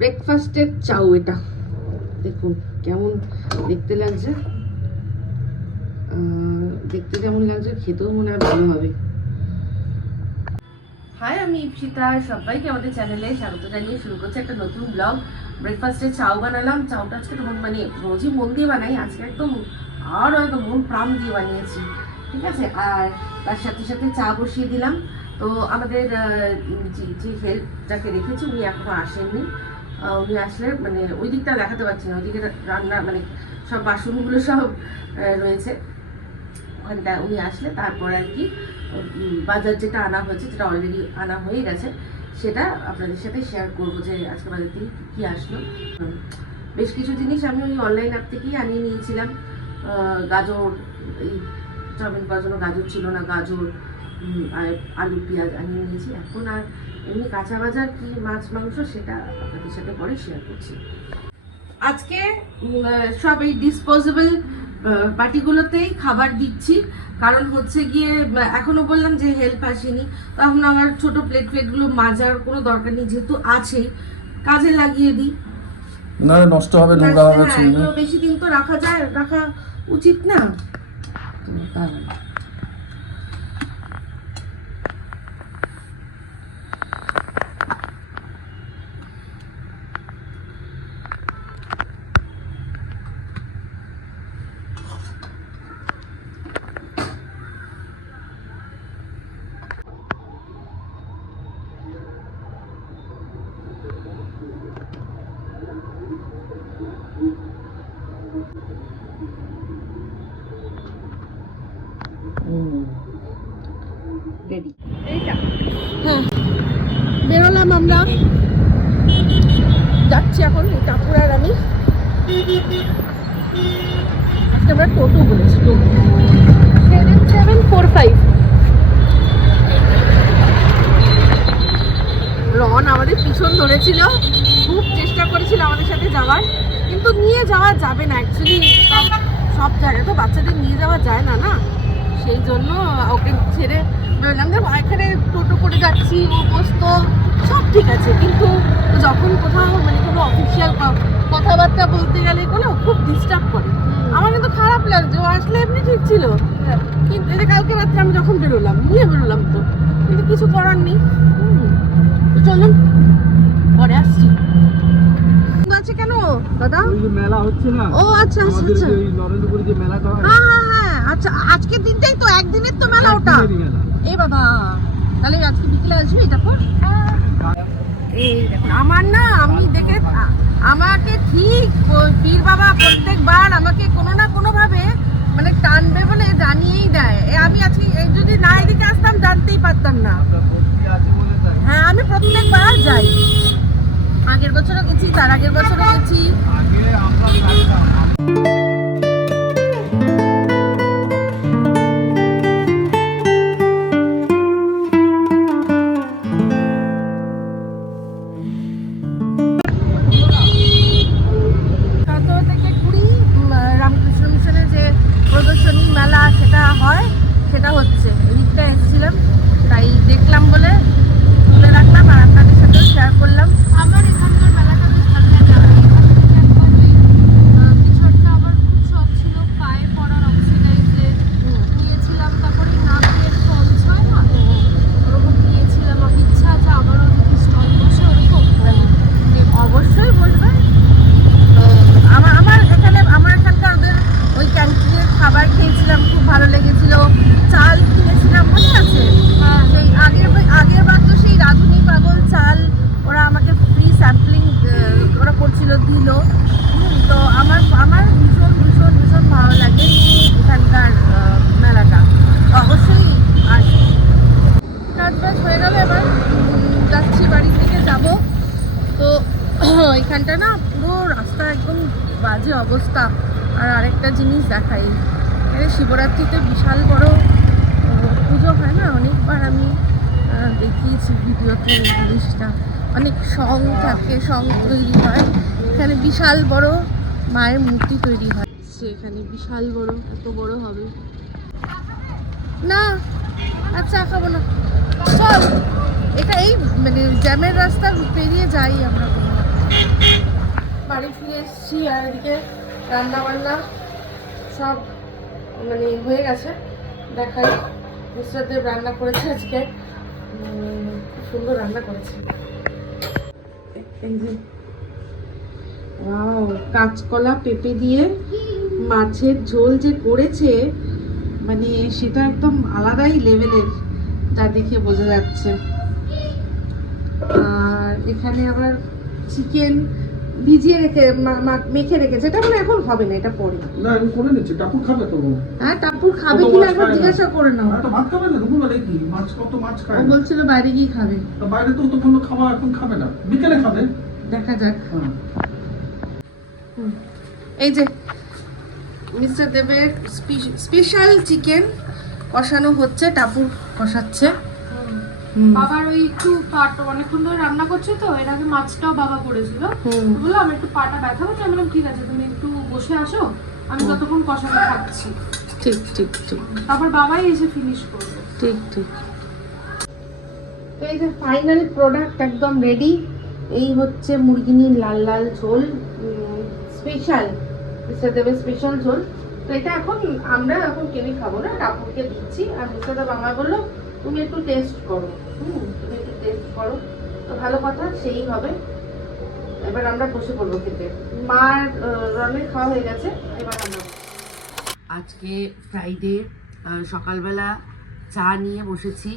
ব্রেকফাস্টের চাউ এটা দেখুন কেমন দেখতে লাগছে, দেখতে যেমন লাগছে খেতেও মনে হয় ভালো হবে। হাই, আমি ইপসিতা, সবাইকে আমাদের চ্যানেলে স্বাগত জানিয়ে শুরু করছি একটা নতুন ব্লগ। ব্রেকফাস্টে চাউ বানালাম। চাউটা আজকে মানে রোজই মন দিয়ে বানাই, আজকে একদম আর একদম মন প্রাণ দিয়ে বানিয়েছি, ঠিক আছে। আর তার সাথে সাথে চা বসিয়ে দিলাম। তো আমাদের যে হেল্পটাকে রেখেছি উনি এখনো আসেননি। উনি আসলে মানে ওই দিকটা দেখাতে পারছি না, ওইদিকে রান্না মানে সব বাসনগুলো সব রয়েছে ওখানটা। উনি আসলে তারপর আর কি বাজার যেটা আনা হয়েছে, যেটা অলরেডি আনা হয়ে গেছে, সেটা আপনাদের সাথে শেয়ার করবো যে আজকে বাজার থেকে কী আসলো। বেশ কিছু জিনিস আমি ওই অনলাইন অ্যাপ থেকেই আনিয়ে নিয়েছিলাম। গাজর, এই চাউমিন করার জন্য গাজর ছিল না, গাজর আর আলু পেঁয়াজ আনিয়ে নিয়েছি। এখন আর এমনি কাঁচা বাজার কি মাছ মাংস সেটা আপনাদের সাথে পরে শেয়ার করছি। আজকে সব এই ডিসপোজেবল বাটিগুলোতেই খাবার দিচ্ছি, কারণ হচ্ছে গিয়ে এখনো বললাম যে হেল্প আসেনি, তখন আমার ছোট প্লেটগুলো মাজার কোনো দরকার নেই, যেহেতু আছেই কাজে লাগিয়ে দিই। না নষ্ট হবে, নোংরা হবে, বেশি দিন তো রাখা উচিত না। রেডি, হ্যাঁ বেরোলাম আমরা, যাচ্ছি এখন কাপুর আর আমি। আজকে আমরা টোটো বলেছি, 7745। রন আমাদের পিছন ধরেছিল, খুব চেষ্টা করেছিল আমাদের সাথে যাওয়ার, কিন্তু নিয়ে যাওয়া যাবে না অ্যাকচুয়ালি, সব জায়গায় তো বাচ্চাদের নিয়ে যাওয়া যায় না না, সেই জন্য ওকে ছেড়ে বললাম যে এখানে টোটো করে যাচ্ছি, ও বসতো সব ঠিক আছে, কিন্তু যখন কোথাও মানে কোনো অফিসিয়াল কথাবার্তা বলতে গেলে কোনো খুব ডিস্টার্ব করে। আমার কিন্তু খারাপ লাগছে, ও আসলে এমনি ঠিক ছিল, কিন্তু এই যে কালকে রাত্রে আমি যখন বেরোলাম তো, কিন্তু কিছু করার নেই। চলুন পরে আসছি। আছে কেন দাদা? ওই যে মেলা হচ্ছে না? ও আচ্ছা আচ্ছা আচ্ছা, ওই নরেন্দ্রপুরে যে মেলাটা হয়। হ্যাঁ হ্যাঁ আচ্ছা, আজকের দিনটাই তো, একদিনের তো মেলা ওটা। এই বাবা, তাহলে আজকে বিকেলে আসবি তারপর। এই দেখুন আমার না, আমি দেখে আমাকে ঠিক পীর বাবা প্রত্যেকবার আমাকে কোনো না কোনো ভাবে মানে টানবে বলে জানিয়েই দেয়। আমি আজকে যদি না এদিকে আসতাম জানতেই পারতাম না। হ্যাঁ আমি প্রত্যেকবার যাই, আগের বছরও গেছি, তার আগের বছরও গেছি। রামকৃষ্ণ মিশনের যে প্রদর্শনী মেলা সেটা হয়, সেটা হচ্ছে এদিকটা এসেছিলাম, তাই দেখলাম বলে তুলে রাখলাম আর আপনাদের সাথেও শেয়ার করলাম। আমার এখানকার মেলাটা বেশ ভালো লাগে। কিছু একটা আবার উৎসব ছিল, পায়ে পড়ার অক্সিডাইজে নিয়েছিলাম, তারপরে নাচের ফলস হয় না, ওরকম নিয়েছিলাম। আমার ইচ্ছা আছে আবারও যদি স্টল বসে ওরকম, অবশ্যই বসবে। আমার এখানকার ওদের ওই ক্যান্টিনের খাবার খেয়েছিলাম, খুব ভালো লেগেছিল। চাল কিনেছিলাম, মনে আছে? সেই আগের বার তো সেই রাঁধুনি পাগল চাল ওরা আমাকে ফ্রি স্যাম্পলিং ওরা করছিল, দিল। তো আমার ভীষণ ভীষণ ভীষণ ভালো লাগে এখানকার মেলাটা, অবশ্যই আসবে। কাজ বাজ হয়ে গেল, এবার যাচ্ছি বাড়ির দিকে যাব। তো এখানটা না পুরো রাস্তা একদম বাজে অবস্থা। আর আরেকটা জিনিস দেখাই, শিবরাত্রিতে বিশাল বড় পুজো হয় না, অনেকবার আমি দেখিয়েছি ভিডিওতে এই জিনিসটা, অনেক সং থাকে, সং তৈরি হয় এখানে, বিশাল বড় মায়ের মূর্তি তৈরি হয় এখানে, বিশাল বড়, এত বড় হবে না। আচ্ছা খাবো না, চল এটা এই মানে জ্যামের রাস্তা পেরিয়ে যাই আমরা। বাড়ি ফিরে এসেছি আর এদিকে রান্না বান্না সব মানে হয়ে গেছে। দেখাই মিস্টার দেব রান্না করেছে আজকে, খুব সুন্দর রান্না করেছে। এই যে ওয়াও, কাঁচকলা পেঁপে দিয়ে মাছের ঝোল যে করেছে, মানে সেটা একদম আলাদাই লেভেলের, যা দেখে বোঝা যাচ্ছে। আর এখানে আবার চিকেন ভিজিয়ে রেখে মেখে রেখেছে, এটা মানে এখন হবে না, এটা পরে। না আমি করে নিচ্ছি, টাপুর খাবে তো? হ্যাঁ, টাপুর খাবে কিনা একবার জিজ্ঞাসা করে নাও। তো ভাত খাবে না দুপুরবেলা? কি মাছ, কত মাছ খায়? ও বলছিল বাইরে গিয়ে খাবে। তো বাইরে তো কোনো খাওয়া এখন খাবে না, বিকেলে খাবে। দেখা যাক। এই যে মিস্টার দেবের স্পেশাল চিকেন কষানো হচ্ছে, টাপুর কষাচ্ছে। বাবার ওই একটু পাটা অনেকক্ষণ ধরে রান্না করছে, তো এর আগে মাছটাও বাবা করেছিল। বললো আমি একটু পাটা ব্যথা হচ্ছে, আমি বললাম ঠিক আছে তুমি একটু বসে আসো, আমি ততক্ষণ কষাতে থাকছি। ঠিক ঠিক ঠিক, তারপর বাবাই এসে ফিনিশ করবে। ঠিক ঠিক। তো এই যে ফাইনাল প্রোডাক্ট একদম রেডি। এই হচ্ছে মুরগিনির লাল লাল ঝোল, স্পেশাল মিস্টার দেবের স্পেশাল ঝোল। তো এটা আমরা এখন কিনে খাবো না, টাপুরকে দিচ্ছি। আর মিস্টার দেব আমায় বললো তুমি একটু টেস্ট করো, তুমি একটু টেস্ট করো। তো ভালো কথা, সেই হবে। এবার আমরা বসে পড়বো খেতে। মার রনের খাওয়া হয়ে গেছে, এবার আমরা। আজকে ফ্রাইডে, সকালবেলা চা নিয়ে বসেছি।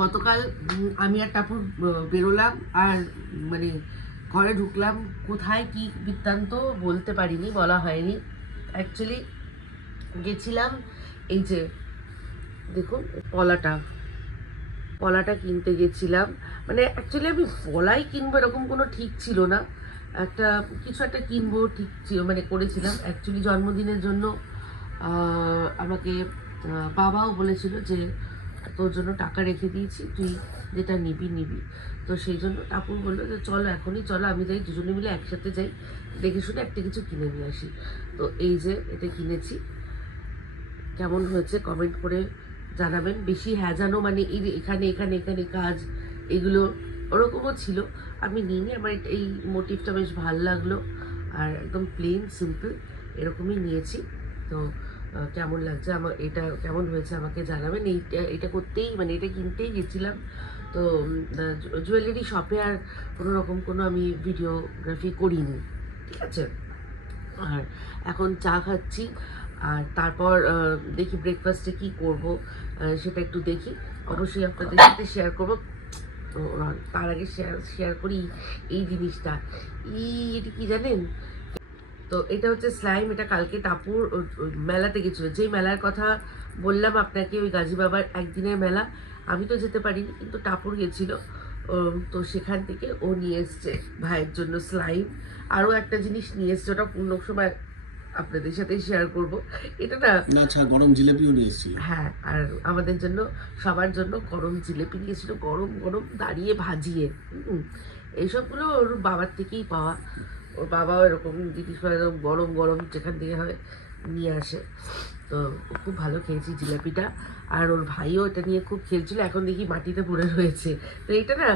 গতকাল আমি আর টাপুর বেরোলাম, আর মানে ঘরে ঢুকলাম, কোথায় কি বৃত্তান্ত বলতে পারিনি, বলা হয়নি। অ্যাকচুয়ালি গেছিলাম, এই যে দেখুন পলাটা কিনতে গেছিলাম। মানে অ্যাকচুয়ালি আমি পলাই কিনবো এরকম কোনো ঠিক ছিল না, কিছু একটা কিনবো ঠিক ছিল, মানে করেছিলাম। অ্যাকচুয়ালি জন্মদিনের জন্য আমাকে বাবাও বলেছিল যে তোর জন্য টাকা রেখে দিয়েছি, তুই যেটা নিবি। তো সেই জন্য টাপুর বললো যে চলো এখনই চলো, আমি যাই, দুজনে মিলে একসাথে যাই, দেখে শুনে একটা কিছু কিনে নিয়ে আসি। তো এই যে এটা কিনেছি, কেমন হয়েছে কমেন্ট করে জানাবেন। বেশি হ্যাজানো মানে এই যে এখানে কাজ, এগুলো ওরকমও ছিল, আমি নিইনি। আমার এই মোটিভটা বেশ ভালো লাগলো, আর একদম প্লেন সিম্পল এরকমই নিয়েছি। তো কেমন লাগছে আমার, এটা কেমন হয়েছে আমাকে জানাবেন। এটা করতেই মানে এটা কিনতেই গেছিলাম। তো জুয়েলারি শপে আর কোনো রকম কোনো আমি ভিডিওগ্রাফি করিনি, ঠিক আছে। আর এখন চা খাচ্ছি, আর তারপর দেখি ব্রেকফাস্টে কি করব, সেটা একটু দেখি, অবশ্যই আপনাদের সাথে শেয়ার করবো। তো তার আগে শেয়ার করি এই জিনিসটা। এটি কি জানেন? তো এটা হচ্ছে স্লাইম। এটা কালকে টাপুর মেলাতে গেছিলো, যেই মেলার কথা বললাম আপনাকে, ওই গাজী বাবার একদিনের মেলা। আমি তো যেতে পারিনি, কিন্তু টাপুর গেছিলো। তো সেখান থেকে ও নিয়ে এসছে ভাইয়ের জন্য স্লাইম। আরও একটা জিনিস নিয়ে এসছে, ওটা পূর্ণ সময় আপনাদের সাথে শেয়ার করব। এটা না, আচ্ছা, গরম জিলেপিও নিয়ে এসেছি। হ্যাঁ, আর আমাদের জন্য সবার জন্য গরম জিলেপি নিয়েছিল, গরম গরম দাঁড়িয়ে ভাজিয়ে। এইসবগুলো ওর বাবার থেকেই পাওয়া, ওর বাবাও এরকম জিনিস গরম গরম যেখান থেকে হয় নিয়ে আসে। তো খুব ভালো খেয়েছি জিলাপিটা, আর ওর ভাইও এটা নিয়ে খুব খেলছিল। এখন দেখি মাটিতে পড়ে রয়েছে। তো এটা না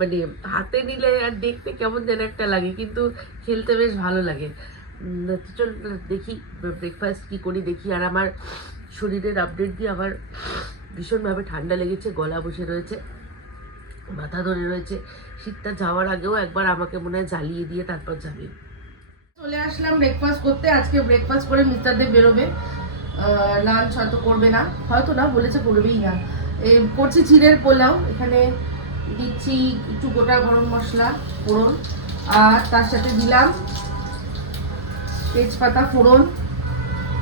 মানে হাতে নিলে আর দেখতে কেমন যেন একটা লাগে, কিন্তু খেলতে বেশ ভালো লাগে। চল দেখি ব্রেকফাস্ট কী করি দেখি। আর আমার শরীরের আপডেট দিয়ে আমার ভীষণভাবে ঠান্ডা লেগেছে, গলা বসে রয়েছে, মাথা ধরে রয়েছে। শীতটা যাওয়ার আগেও একবার আমাকে মনে হয় জ্বালিয়ে দিয়ে তারপর যাবে। চলে আসলাম ব্রেকফাস্ট করতে। আজকে ব্রেকফাস্ট করে মিস্টার দেব বেরোবে, লাঞ্চ হয়তো করবে না, হয়তো না বলেছে করবেই না। করছি চিড়ের পোলাও, এখানে দিচ্ছি একটু গোটা গরম মশলা ফোড়ন, আর তার সাথে দিলাম তেজপাতা ফোড়ন,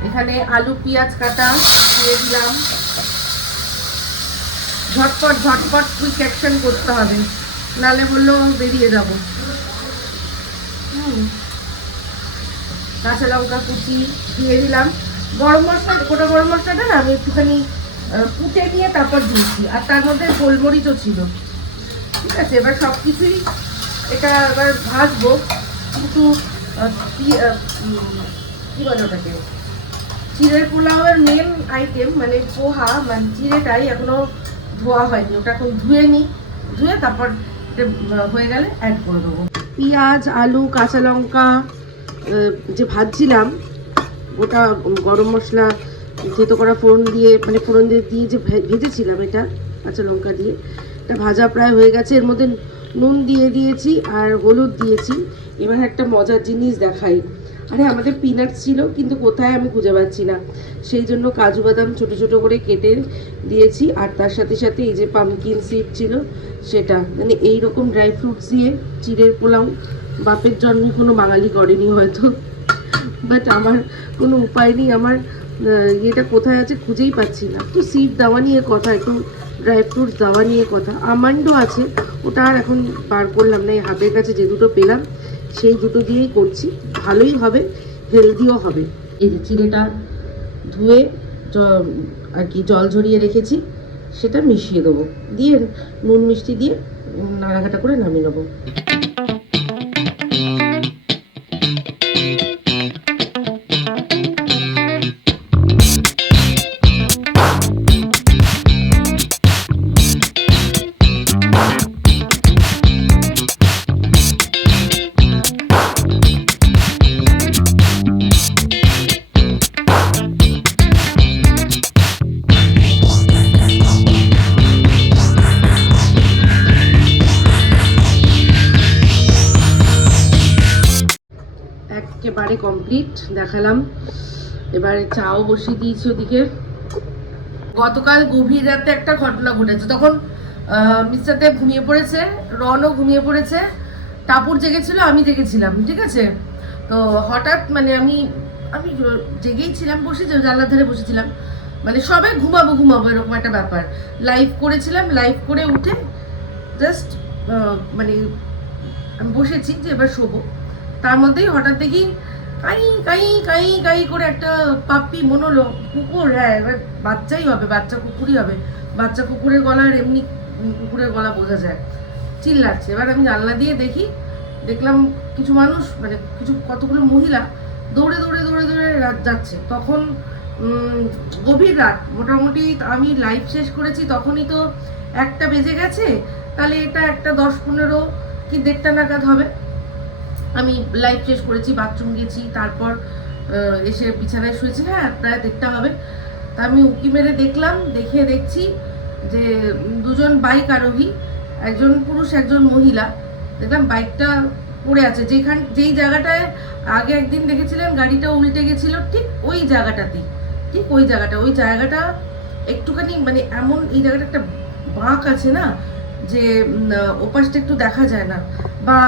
এখানে আলু পেঁয়াজ কাটা দিয়ে দিলাম। ঝটপট কুইক অ্যাকশন করতে হবে, নালে বললো বেরিয়ে যাব। কাঁচা লঙ্কা কুচি দিয়ে দিলাম। গরম মশলা, গোটা গরম মশলাটা না আমি একটুখানি কুটে নিয়ে তারপর দিয়েছি, আর তার মধ্যে গোলমরিচও ছিল, ঠিক আছে। এবার সব কিছুই এটা এবার ভাজবো, কিন্তু কি বলে ওটাকে, চিড়ের পোলাওয়ের মেন আইটেম মানে পোহা, মানে চিড়েটাই এখনো ধোয়া হয়নি, ওটা এখন ধুয়ে নিই, ধুয়ে তারপর এটা হয়ে গেলে অ্যাড করে দেবো। পেঁয়াজ, আলু, কাঁচা লঙ্কা যে ভাজছিলাম, গোটা গরম মশলা থেতো করা ফোড়ন দিয়ে দিয়ে যে ভেজেছিলাম, এটা কাঁচা লঙ্কা দিয়ে এটা ভাজা প্রায় হয়ে গেছে। এর মধ্যে নুন দিয়ে দিয়েছি আর হলুদ দিয়েছি। এবার একটা মজার জিনিস দেখাই। আরে আমাদের পিনাটস ছিল, কিন্তু কোথায় আমি খুঁজে পাচ্ছি না। সেই জন্য কাজু বাদাম ছোটো ছোটো করে কেটে দিয়েছি, আর তার সাথে সাথে এই যে পামকিন সিড ছিল সেটা, মানে এইরকম ড্রাই ফ্রুটস দিয়ে চিড়ের পোলাও বাপের জন্মে কোনো বাঙালি করেনি হয়তো, বাট আমার কোনো উপায় নেই। আমার এটা কোথায় আছে খুঁজেই পাচ্ছি না। একটু সিড দেওয়া নিয়ে কথা, একটু ড্রাই ফ্রুটস দেওয়া নিয়ে কথা। আমন্ডও আছে, ওটা আর এখন বার করলাম না। এই হাতের কাছে যে দুটো পেলাম সেই দুটো দিয়েই করছি। ভালোই হবে, হেলদিও হবে। এই যে চিড়েটা ধুয়ে আর কি জল ঝরিয়ে রেখেছি, সেটা মিশিয়ে দেবো, দিয়ে নুন মিষ্টি দিয়ে নাড়াঘাটা করে নামিয়ে নেবো। একেবারে কমপ্লিট দেখালাম। এবারে চাও বসিয়ে দিয়েছি ওদিকে। গতকাল গভীর রাতে একটা ঘটনা ঘটেছে। তখন মিস্টার দেব ঘুমিয়ে পড়েছে, রনও ঘুমিয়ে পড়েছে, টাপুর জেগেছিল, আমি জেগেছিলাম, ঠিক আছে। তো হঠাৎ মানে আমি জেগেই ছিলাম, বসে জানলার ধারে বসেছিলাম, মানে সবাই ঘুমাবো এরকম একটা ব্যাপার। লাইভ করেছিলাম, লাইভ করে উঠে জাস্ট মানে আমি বসেছি যে এবার শোবো। তার মধ্যেই হঠাৎ দেখি কাই কাই কাই কাই করে একটা পাপ্পি মনে হলো, কুকুর, হ্যাঁ এবার বাচ্চাই হবে, বাচ্চা কুকুরই হবে। বাচ্চা কুকুরের গলা আর এমনি কুকুরের গলা বোঝা যায়, চিল্লাচ্ছে। এবার আমি জানলা দিয়ে দেখলাম কিছু মানুষ, মানে কতগুলো মহিলা দৌড়ে দৌড়ে দৌড়ে দৌড়ে যাচ্ছে। তখন গভীর রাত, মোটামুটি আমি লাইভ শেষ করেছি তখনই তো 1টা বেজে গেছে, তাহলে এটা 1টা 10-15 কি 1:30 নাগাদ হবে। আমি লাইভ শেষ করেছি, বাথরুম গেছি, তারপর এসে বিছানায় শুয়েছি, হ্যাঁ প্রায় 1:30 হবে। তা আমি উঁকি মেরে দেখছি যে দুজন বাইক আরোহী, একজন পুরুষ একজন মহিলা, দেখলাম বাইকটা পড়ে আছে যেই জায়গাটায় আগে একদিন দেখেছিলেন গাড়িটা উল্টে গেছিল, ঠিক ওই জায়গাটা একটুখানি মানে এমন, এই জায়গাটা একটা বাঁক আছে না, যে ওপাশটা একটু দেখা যায় না, বা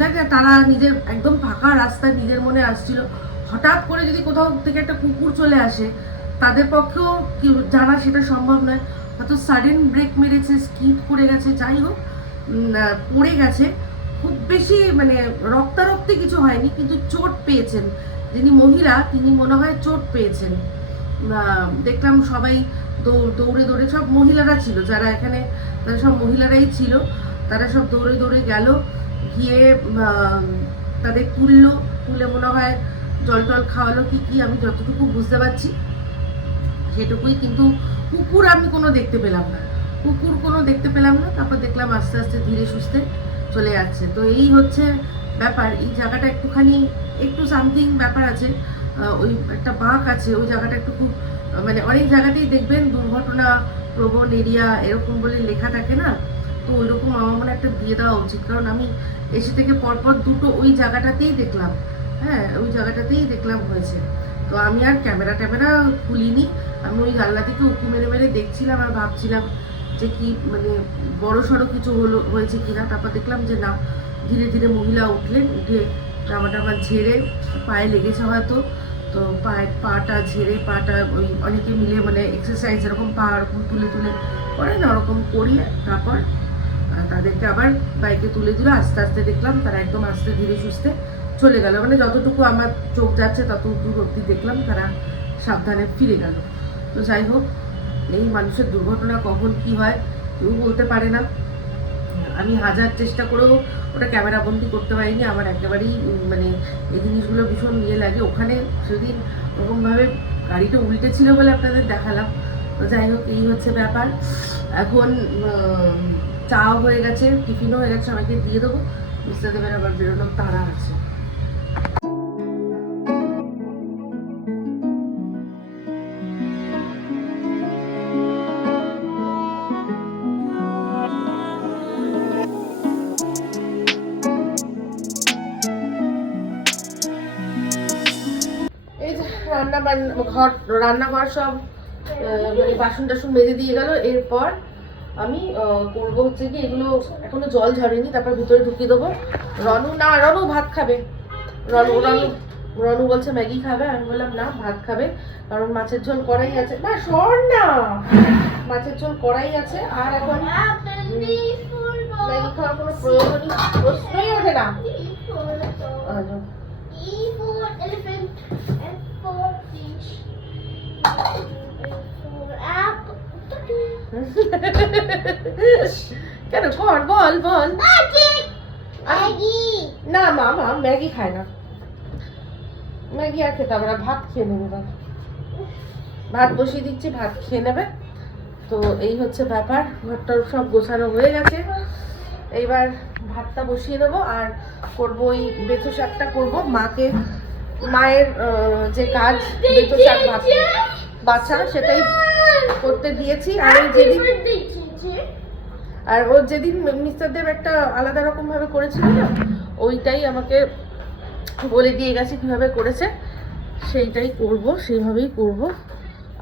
দেখ না, তারা নিজের একদম ফাঁকা রাস্তায় নিজের মনে আসছিল। হঠাৎ করে যদি কোথাও থেকে একটা কুকুর চলে আসে, তাদের পক্ষেও জানা সেটা সম্ভব নয়। হয়তো সাডেন ব্রেক মেরেছে, স্কিড করে গেছে, যাই হোক পড়ে গেছে। খুব বেশি মানে রক্তারক্তি কিছু হয়নি, কিন্তু চোট পেয়েছেন যিনি মহিলা, তিনি মনে হয় চোট পেয়েছেন। দেখলাম সবাই দৌড়ে দৌড়ে, সব মহিলারা ছিল যারা এখানে, তারা সব মহিলারাই ছিল, তারা সব দৌড়ে দৌড়ে গেল, গিয়ে তাদের তুলে মনে হয় জল টল খাওয়ালো কি আমি যতটুকু বুঝতে পারছি সেটুকুই। কিন্তু কুকুর আমি কোনো দেখতে পেলাম না। তারপর দেখলাম আস্তে আস্তে ধীরে সুস্থে চলে যাচ্ছে। তো এই হচ্ছে ব্যাপার। এই জায়গাটা একটু সামথিং ব্যাপার আছে, ওই একটা বাঁক আছে, ওই জায়গাটা একটু খুব মানে অনেক জায়গাতেই দেখবেন দুর্ঘটনা প্রবণ এরিয়া এরকম বলে লেখা থাকে না, তো ওই রকম আমার মনে একটা দিয়ে দেওয়া উচিত। কারণ আমি এসে থেকে পরপর দুটো ওই জায়গাটাতেই দেখলাম, হ্যাঁ ওই জায়গাটাতেই দেখলাম হয়েছে। তো আমি আর ক্যামেরা খুলিনি, আমি ওই জানলা থেকে উঁকি মেরে দেখছিলাম আর ভাবছিলাম যে কি মানে বড় সড়ো কিছু হয়েছে কিনা। তারপর দেখলাম যে না, ধীরে ধীরে মহিলা উঠলেন, উঠে জামা ঝেড়ে, পায়ে লেগেছে হয়তো, তো পাটা ঝেড়ে, পাটা ওই অনেকে মিলে মানে এক্সারসাইজ এরকম পা ওরকম তুলে করে না, ওরকম করিয়ে তারপর তাদেরকে আবার বাইকে তুলে দিল। আস্তে আস্তে দেখলাম তারা একদম আস্তে ধীরে সুস্থে চলে গেল, মানে যতটুকু আমার চোখ যাচ্ছে তত দূর অব্দি দেখলাম তারা সাবধানে ফিরে গেল। তো যাই হোক, এই মানুষের দুর্ঘটনা কখন কি হয় কেউ বলতে পারে না। আমি হাজার চেষ্টা করেও ওটা ক্যামেরাবন্দি করতে পারিনি। আমার একেবারেই মানে এই জিনিসগুলো ভীষণ লাগে। ওখানে সেদিন ওরকমভাবে গাড়িটা উল্টে ছিল বলে আপনাদের দেখালাম। তো যাই হোক, এই হচ্ছে ব্যাপার। এখন চাও হয়ে গেছে, টিফিনও হয়ে গেছে, সবাইকে দিয়ে দেবো। মিস্টার দেবের আবার বেরোনোর তাড়া আছে। এই যে রান্নাঘর সব মানে বাসন টাসন মেজে দিয়ে গেল। এরপর আমি করবো হচ্ছে কি, এগুলো এখনো জল ঝরেনি, তারপর ভিতরে ঢুকিয়ে দেবো। রনু ভাত খাবে। রনু বলছে ম্যাগি খাবে, আমি বললাম না, ভাত খাবে, কারণ মাছের ঝোল কড়াই আছে। না সর না, মাছের ঝোল কড়াই আছে। আর এখন ম্যাগি খাওয়ার কোনো প্রশ্নই ওঠে না। কেন কর, বল না মামা ম্যাগি খায় না, ম্যাগি আর খেতে হবে না, ভাত খেয়ে নেবে। ভাত বসিয়ে দিচ্ছি, ভাত খেয়ে নেবে। তো এই হচ্ছে ব্যাপার। ঘরটা সব গোছানো হয়ে গেছে, এইবার ভাতটা বসিয়ে দেবো। আর করবো ওই বেথু শাকটা করবো। মায়ের যে কাজ বেথু শাক বাছা, সেটাই করতে দিয়েছি। আর ওর যেদিন মিস্টার দেব একটা আলাদা রকম ভাবে করেছিল না, ওইটাই আমাকে বলে দিয়ে গেছে কিভাবে করেছে, সেইটাই করব, সেইভাবেই করব।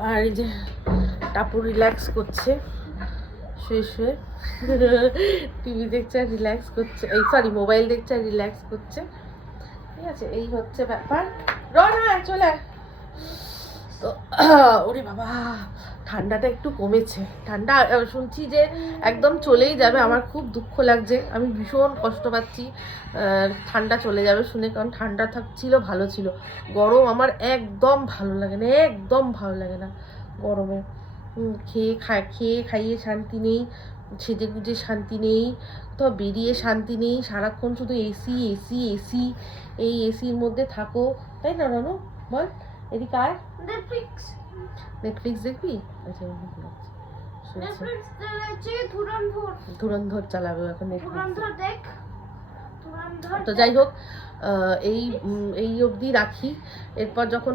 আর এই যে টাপু রিল্যাক্স করছে শুয়ে শুয়ে, টিভি দেখছে আর রিল্যাক্স করছে, এই সরি মোবাইল দেখছে আর রিল্যাক্স করছে। ঠিক আছে, এই হচ্ছে ব্যাপার। চলে আয়। তো ওরে বাবা, ঠান্ডাটা একটু কমেছে। ঠান্ডা শুনছি যে একদম চলেই যাবে, আমার খুব দুঃখ লাগছে, আমি ভীষণ কষ্ট পাচ্ছি। ঠান্ডা চলে যাবে শুনে, কারণ ঠান্ডা থাকছিল ভালো ছিল। গরম আমার একদম ভালো লাগে না, একদম ভালো লাগে না গরমে। খেয়ে খাইয়ে শান্তি নেই, সেজে গুজে শান্তি নেই, তো বেরিয়ে শান্তি নেই, সারাক্ষণ শুধু এসি এসি এসি, এই এসির মধ্যে থাকো, তাই না রানু? বল এদিকে আয়। নেটফ্লিক্স দেখবি? আচ্ছা, ধুরন্ধর চালাবে এখন নেটফ্লিক্স। তো যাই হোক, এই অবধি রাখি। এরপর যখন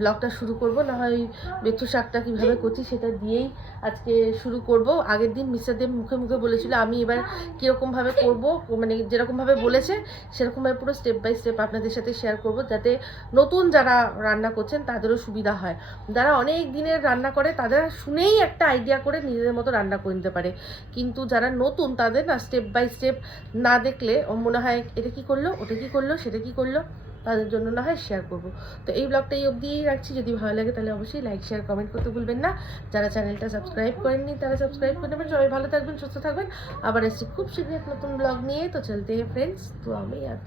ব্লগটা শুরু করব, না হয় বেথু শাকটা কীভাবে করছি সেটা দিয়েই আজকে শুরু করব। আগের দিন মিস্টার দেব মুখে মুখে বলেছিল, আমি এবার কীরকমভাবে করব, মানে যেরকমভাবে বলেছে সেরকমভাবে পুরো স্টেপ বাই স্টেপ আপনাদের সাথে শেয়ার করব, যাতে নতুন যারা রান্না করছেন তাদেরও সুবিধা হয়। যারা অনেক দিনের রান্না করে তাদের শুনেই একটা আইডিয়া করে নিজেদের মতো রান্না করে নিতে পারে, কিন্তু যারা নতুন তাদের না স্টেপ বাই স্টেপ না দেখলে মনে হয় এটা কী করলো, ওটা কী করলো, সেটা কী করলো, তাদের জন্য না হয় শেয়ার করব। তো এই ব্লগটা এই অবধিই রাখছি। যদি ভালো লাগে তাহলে অবশ্যই লাইক শেয়ার কমেন্ট করতে ভুলবেন না। যারা চ্যানেলটা সাবস্ক্রাইব করেননি তারা সাবস্ক্রাইব করে নেবেন। সবাই ভালো থাকবেন, সুস্থ থাকবেন। আবার এসছি খুব শীঘ্রই এক নতুন ব্লগ নিয়ে। তো চলতে ফ্রেন্ডস, তো আমি আর